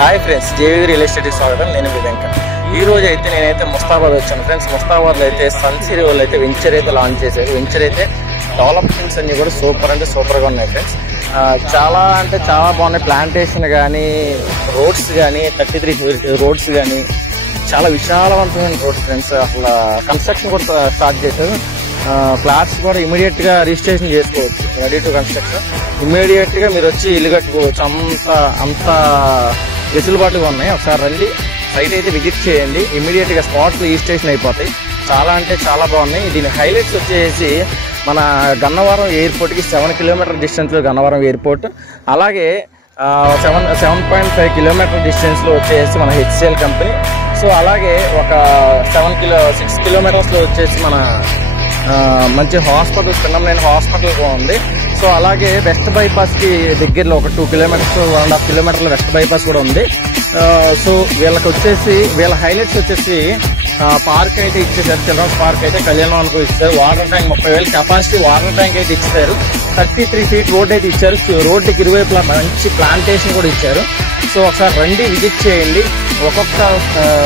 Hi friends, JV real ఎస్టేట్కి స్వాగతం. నేను వెంకట్. ఈ రోజు అయితే నేనైతే ముస్తాబాద్ వచ్చాను ఫ్రెండ్స్. ముస్తాబాద్లో అయితే సన్ సిరీ వాళ్ళు అయితే వెంచర్ అయితే లాంచ్ చేశారు. వెంచర్ అయితే డెవలప్మెంట్స్ అన్ని కూడా సూపర్ అంటే సూపర్గా ఉన్నాయి ఫ్రెండ్స్. చాలా అంటే చాలా బాగున్నాయి. ప్లాంటేషన్ కానీ, రోడ్స్ కానీ, 33 రోడ్స్ కానీ చాలా విశాలవంతమైన రోడ్స్ ఫ్రెండ్స్. అసలు కన్స్ట్రక్షన్ కూడా స్టార్ట్ చేశారు. ఫ్లాట్స్ కూడా ఇమీడియట్ గా రిజిస్ట్రేషన్ చేసుకోవచ్చు. రెడీ టు కన్స్ట్రక్షన్ ఇమీడియట్ గా మీరు వచ్చి ఇల్లు కట్టుకోవచ్చు. అంత వెసులుబాటుగా ఉన్నాయి. ఒకసారి రండి, సైట్ అయితే విజిట్ చేయండి. ఇమీడియట్ గా స్పాట్ రిజిస్ట్రేషన్ అయిపోతాయి. చాలా అంటే చాలా బాగున్నాయి. దీని హైలైట్స్ వచ్చేసి మన గన్నవరం ఎయిర్పోర్ట్ కి 7 కిలోమీటర్ డిస్టెన్స్ లో గన్నవరం ఎయిర్పోర్ట్, అలాగే 7.5 కిలోమీటర్ డిస్టెన్స్ లో వచ్చేసి మన హెచ్సిఎల్ కంపెనీ. సో అలాగే ఒక 6 కిలోమీటర్స్ లో వచ్చేసి మన మంచి హాస్పిటల్, పిన్నమనేని హాస్పిటల్ కూడా ఉంది. సో అలాగే వెస్ట్ బైపాస్ కి దగ్గరలో ఒక 2 కిలోమీటర్స్ 1.5 కిలోమీటర్ల వెస్ట్ బైపాస్ కూడా ఉంది. సో వీళ్ళకి వచ్చేసి వీళ్ళ హైలైట్స్ వచ్చేసి పార్క్ అయితే ఇచ్చేసారు. చిల్డ్రన్స్ పార్క్ అయితే కళ్యాణానికి ఇచ్చారు. Water tank 30,000 capacity water tank అయితే ఇచ్చారు. 33 ఫీట్ రోడ్ అయితే ఇచ్చారు. రోడ్డుకి ఇరువైపులా మంచి ప్లాంటేషన్ కూడా ఇచ్చారు. సో ఒకసారి రండి, విజిట్ చేయండి. ఒక్కొక్క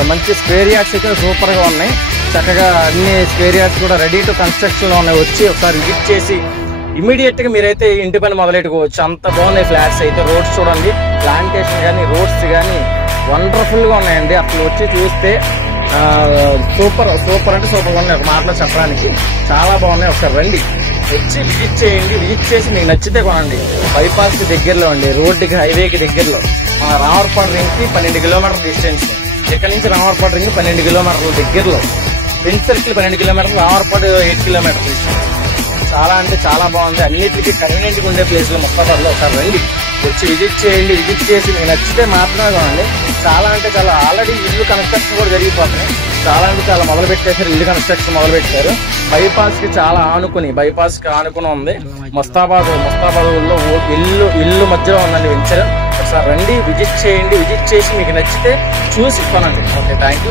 మంచి స్క్వేర్ యార్డ్స్ అయితే సూపర్ గా ఉన్నాయి. చక్కగా అన్ని స్క్వేర్ యార్డ్స్ కూడా రెడీ టు కన్స్ట్రక్షన్ లో ఉన్నాయి. వచ్చి ఒకసారి విజిట్ చేసి ఇమీడియట్ గా మీరైతే ఇంటి పని మొదలెట్టుకోవచ్చు. అంత బాగున్నాయి ఫ్లాట్స్ అయితే. రోడ్స్ చూడండి, ప్లాంటేషన్ కానీ, రోడ్స్ కానీ వండర్ఫుల్ గా ఉన్నాయండి. అసలు వచ్చి చూస్తే సూపర్ అంటే సూపర్ గా ఉన్నాయి. ఒక మాటలో చెప్పడానికి చాలా బాగున్నాయి. ఒకసారి రండి, వచ్చి విజిట్ చేయండి. విజిట్ చేసి మీకు నచ్చితే కొనండి. బైపాస్ కి దగ్గరలో అండి, రోడ్డుకి హైవేకి దగ్గరలో. మన రామర్పాడు రింగ్ కి 12 కిలోమీటర్ డిస్టెన్స్. ఇక్కడ నుంచి రామర్పాడు రింగ్ 12 కిలోమీటర్ల దగ్గరలో. ఫ్రెండ్ సర్కిల్ 12 కిలోమీటర్లు, రామర్పాడు 8 కిలోమీటర్ డిస్టెన్స్. చాలా అంటే చాలా బాగుంది. అన్నిటికీ కన్వీనియంట్ గా ఉండే ప్లేస్ లో ముస్తాబాద్లో ఒకసారి రండి, వచ్చి విజిట్ చేయండి. విజిట్ చేసి మీకు నచ్చితే మాత్రమే కొనండి. చాలా అంటే చాలా ఆల్రెడీ ఇల్లు కన్స్ట్రక్షన్ కూడా జరిగిపోతున్నాయి. చాలా అంటే చాలా మొదలు పెట్టేశారు. ఇల్లు కన్స్ట్రక్షన్ మొదలు పెట్టారు. బైపాస్ కి చాలా బైపాస్ కి ఆనుకుని ఉంది. ముస్తాబాద్ లో ఇల్లు మధ్యలో ఉందండి వెంచర్. ఒకసారి రండి, విజిట్ చేయండి. విజిట్ చేసి మీకు నచ్చితే చూసి కొనండి. Okay, thank you.